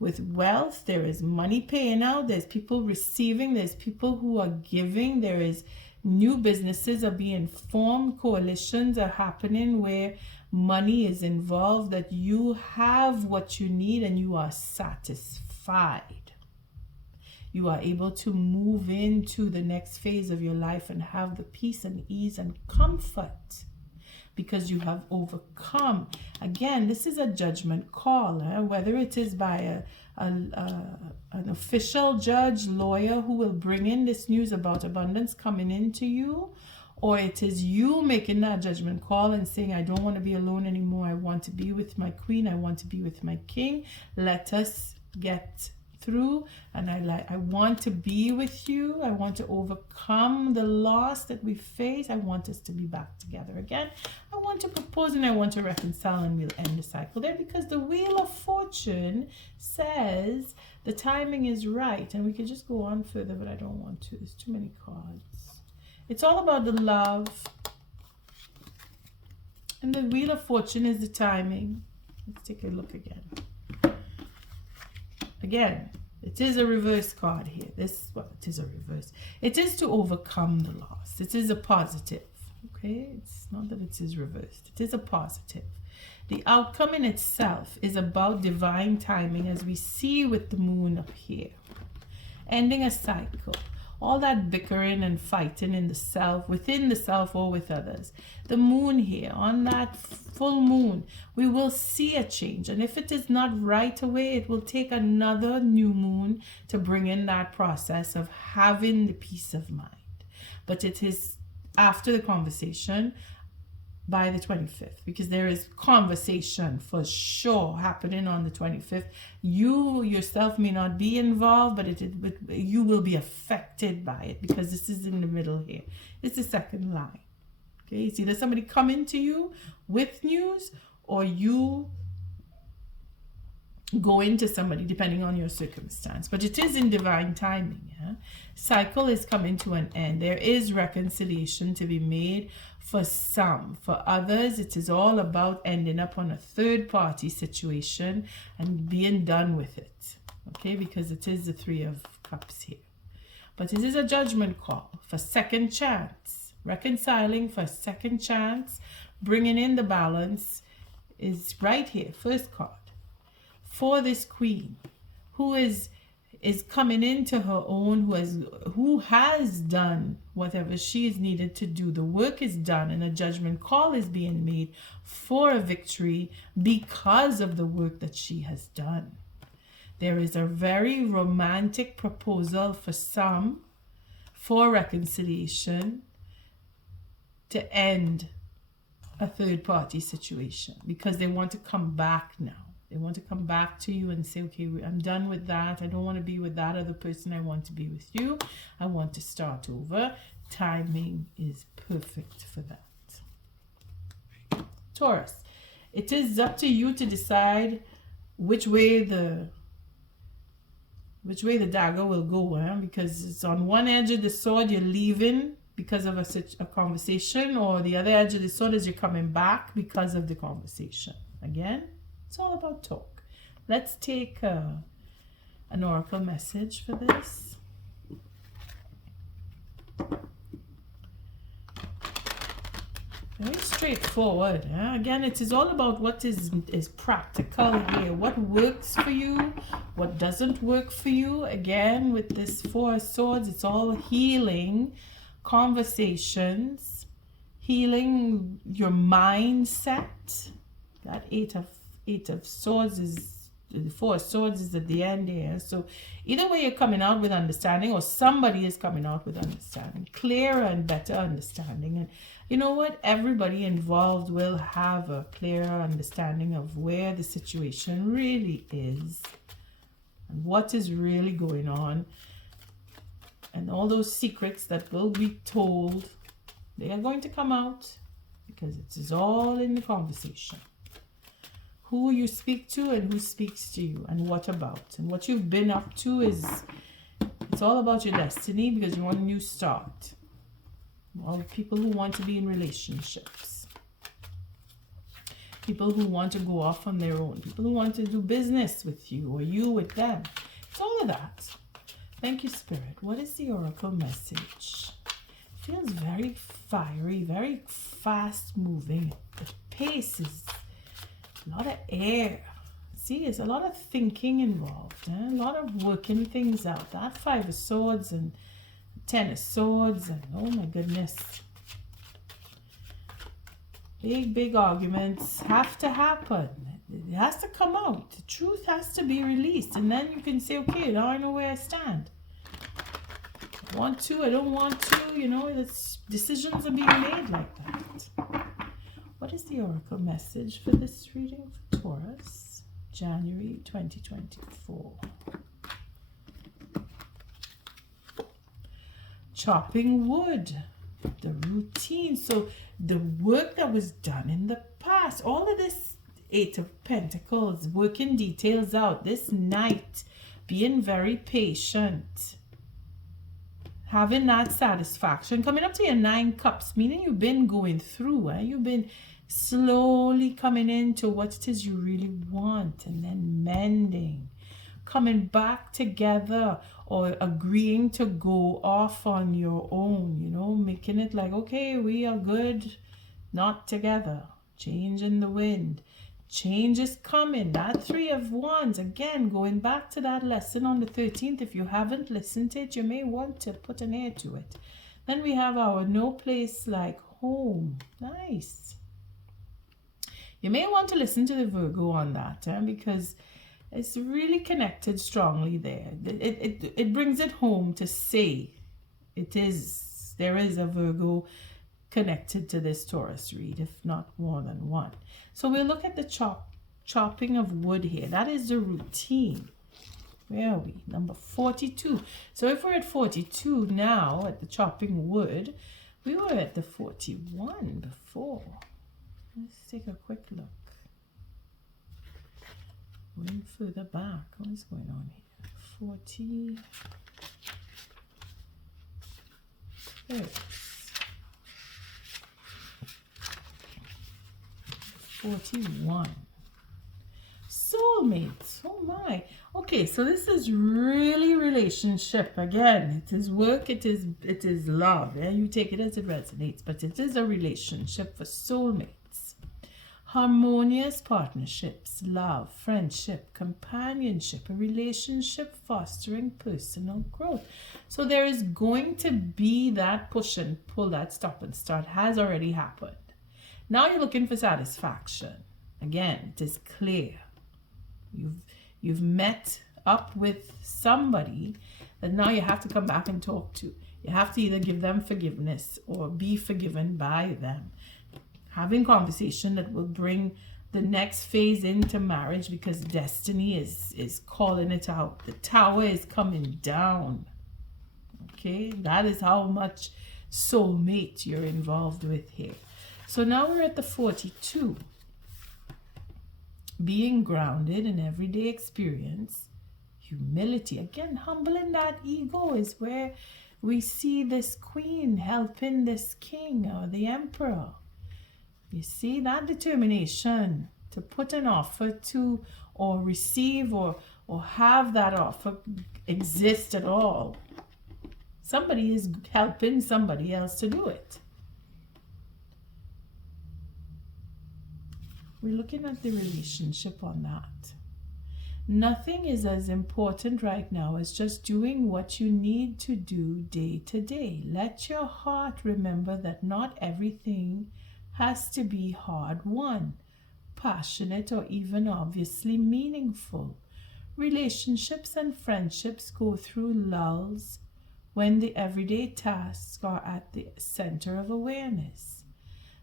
with wealth. There is money paying out. There's people receiving. There's people who are giving. There is new businesses are being formed. Coalitions are happening where money is involved, that you have what you need and you are satisfied. You are able to move into the next phase of your life and have the peace and ease and comfort, because you have overcome. Again, this is a judgment call, whether it is by an official judge, lawyer who will bring in this news about abundance coming into you, or it is you making that judgment call and saying, I don't want to be alone anymore. I want to be with my queen. I want to be with my king. Let us get through, and I want to be with you. I want to overcome the loss that we face. I want us to be back together again. I want to propose and I want to reconcile, and we'll end the cycle there, because the Wheel of Fortune says the timing is right. And we could just go on further, but I don't want to. There's too many cards. It's all about the love, and the Wheel of Fortune is the timing. Let's take a look again. Again, it is a reverse card here. It is a reverse. It is to overcome the loss. It is a positive. Okay, it's not that it is reversed. It is a positive. The outcome in itself is about divine timing, as we see with the moon up here. Ending a cycle. All that bickering and fighting in the self, within the self or with others. The moon here, on that full moon, we will see a change. And if it is not right away, it will take another new moon to bring in that process of having the peace of mind. But it is after the conversation by the 25th, because there is conversation for sure happening on the 25th. You yourself may not be involved, but you will be affected by it, because this is in the middle here. It's the second line. Okay, it's either somebody coming to you with news, or you go into somebody, depending on your circumstance. But it is in divine timing. Cycle is coming to an end. There is reconciliation to be made for some. For others, it is all about ending up on a third party situation and being done with it. Okay, because it is the Three of Cups here. But it is a judgment call for second chance. Reconciling for second chance, bringing in the balance is right here. First card. For this queen who is coming into her own, who has done whatever she is needed to do. The work is done, and a judgment call is being made for a victory because of the work that she has done. There is a very romantic proposal for some for reconciliation to end a third party situation, because they want to come back now. They want to come back to you and say, okay, I'm done with that. I don't want to be with that other person. I want to be with you. I want to start over. Timing is perfect for that. Taurus, it is up to you to decide which way the dagger will go, because it's on one edge of the sword you're leaving because of a conversation, or the other edge of the sword is you're coming back because of the conversation. Again, it's all about talk. Let's take an oracle message for this. Very straightforward. Again, it is all about what is practical here. What works for you, what doesn't work for you. Again, with this Four of Swords, it's all healing conversations, healing your mindset. That Eight of Swords is, the Four of Swords is at the end here. So either way, you're coming out with understanding, or somebody is coming out with understanding, clearer and better understanding. And you know what? Everybody involved will have a clearer understanding of where the situation really is and what is really going on. And all those secrets that will be told, they are going to come out because it is all in the conversation. Who you speak to and who speaks to you, and what about. And what you've been up to it's all about your destiny, because you want a new start. All the people who want to be in relationships, people who want to go off on their own, people who want to do business with you or you with them. It's all of that. Thank you, Spirit. What is the oracle message? It feels very fiery, very fast moving. The pace is a lot of air. See, there's a lot of thinking involved, a lot of working things out. That Five of Swords and Ten of Swords, and oh my goodness, big arguments have to happen. It has to come out. The truth has to be released, and then you can say, okay, now I know where I stand. I want to, I don't want to, decisions are being made like that. What is the oracle message for this reading for Taurus, January 2024? Chopping wood, the routine. So the work that was done in the past, all of this Eight of Pentacles, working details out. This Knight, being very patient, having that satisfaction. Coming up to your Nine Cups, meaning you've been going through, you've been slowly coming into what it is you really want, and then mending, coming back together, or agreeing to go off on your own, making it like, okay, we are good, not together. Change in the wind. Change is coming. That Three of Wands, again, going back to that lesson on the 13th. If you haven't listened to it, you may want to put an ear to it. Then we have our No Place Like Home. Nice. You may want to listen to the Virgo on that, because it's really connected strongly there. It brings it home to say there is a Virgo connected to this Taurus read, if not more than one. So we'll look at the chopping of wood here. That is the routine. Where are we? Number 42. So if we're at 42 now at the chopping wood, we were at the 41 before. Let's take a quick look. Going further back. What is going on here? 40. There it is. 41. Soulmates. Oh my. Okay, so this is really relationship. Again, it is work, it is love. Yeah? You take it as it resonates, but it is a relationship for soulmates. Harmonious partnerships, love, friendship, companionship, a relationship fostering personal growth. So there is going to be that push and pull, that stop and start has already happened. Now you're looking for satisfaction. Again, it is clear. You've met up with somebody that now you have to come back and talk to. You have to either give them forgiveness or be forgiven by them. Having conversation that will bring the next phase into marriage, because destiny is calling it out. The tower is coming down. Okay, that is how much soulmate you're involved with here. So now we're at the 42. Being grounded in everyday experience, humility. Again, humbling that ego is where we see this queen helping this king or the emperor. You see that determination to put an offer to or receive or have that offer exist at all. Somebody is helping somebody else to do it. We're looking at the relationship on that. Nothing is as important right now as just doing what you need to do day to day. Let your heart remember that not everything has to be hard-won, passionate, or even obviously meaningful. Relationships and friendships go through lulls when the everyday tasks are at the center of awareness.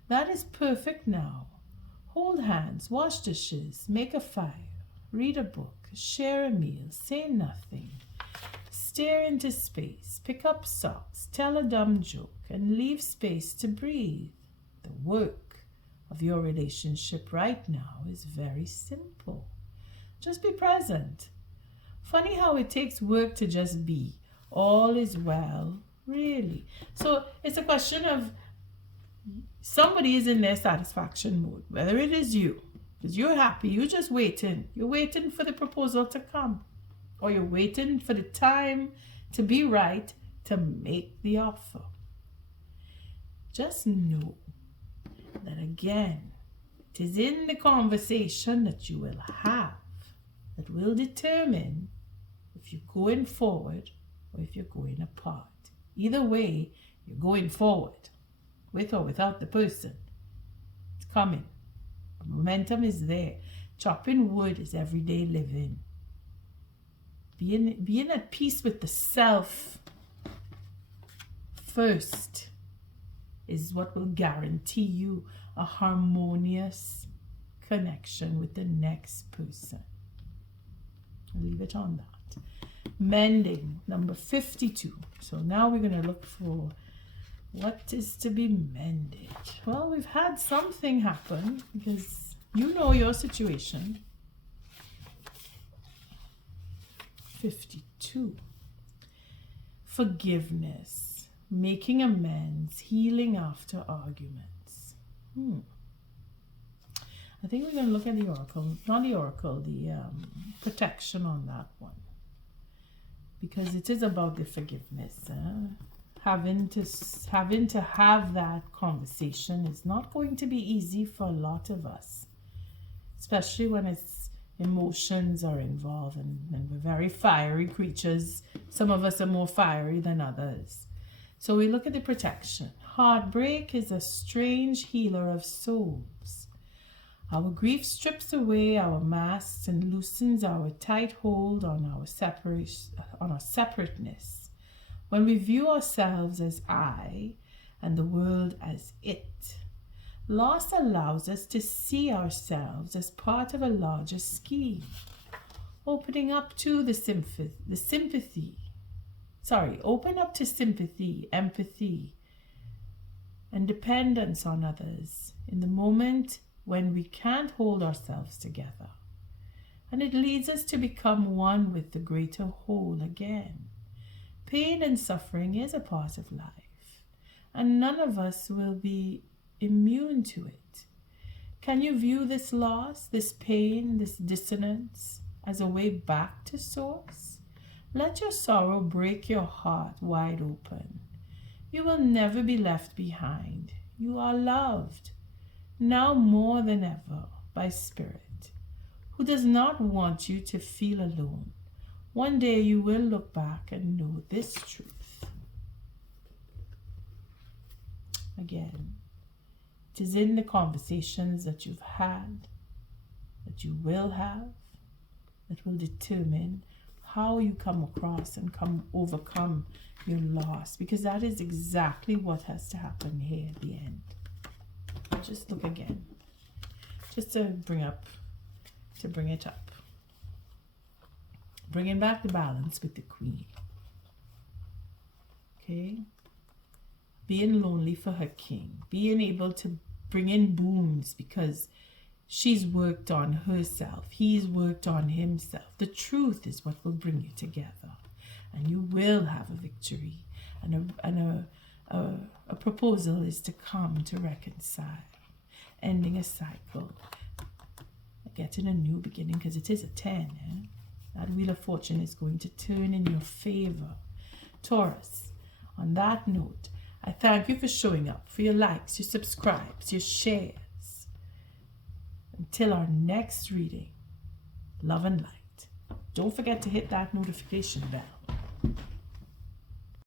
That is perfect now. Hold hands, wash dishes, make a fire, read a book, share a meal, say nothing, stare into space, pick up socks, tell a dumb joke, and leave space to breathe. The work of your relationship right now is very simple. Just be present. Funny how it takes work to just be. All is well, really. So it's a question of somebody is in their satisfaction mode, whether it is you, because you're happy, you're just waiting. You're waiting for the proposal to come, or you're waiting for the time to be right to make the offer. Just know that again, it is in the conversation that you will have that will determine if you're going forward or if you're going apart. Either way, you're going forward, with or without the person. It's coming. The momentum is there. Chopping wood is everyday living. Being at peace with the self first is what will guarantee you a harmonious connection with the next person. I'll leave it on that. Mending, number 52. So now we're going to look for what is to be mended. Well, we've had something happen because you know your situation. 52. Forgiveness, making amends, healing after arguments. I think we're going to look at the oracle, not the oracle, the protection on that one. Because it is about the forgiveness. Having to have that conversation is not going to be easy for a lot of us, especially when it's emotions are involved and we're very fiery creatures. Some of us are more fiery than others. So we look at the protection. Heartbreak is a strange healer of souls. Our grief strips away our masks and loosens our tight hold on our separateness. When we view ourselves as I and the world as it, loss allows us to see ourselves as part of a larger scheme, opening up to sympathy, empathy, and dependence on others in the moment when we can't hold ourselves together. And it leads us to become one with the greater whole again. Pain and suffering is a part of life, and none of us will be immune to it. Can you view this loss, this pain, this dissonance as a way back to source? Let your sorrow break your heart wide open. You will never be left behind. You are loved, now more than ever, by Spirit, who does not want you to feel alone. One day you will look back and know this truth. Again, it is in the conversations that you've had, that you will have, that will determine how you come across and overcome your loss, because that is exactly what has to happen here at the end. Just look again. just to bring it up. Bringing back the balance with the Queen. Okay. Being lonely for her king. Being able to bring in boons because she's worked on herself. He's worked on himself. The truth is what will bring you together. And you will have a victory. And a proposal is to come to reconcile. Ending a cycle. Getting a new beginning, because it is a 10. Eh? That Wheel of Fortune is going to turn in your favor. Taurus, on that note, I thank you for showing up, for your likes, your subscribes, your shares. Until our next reading, love and light. Don't forget to hit that notification bell.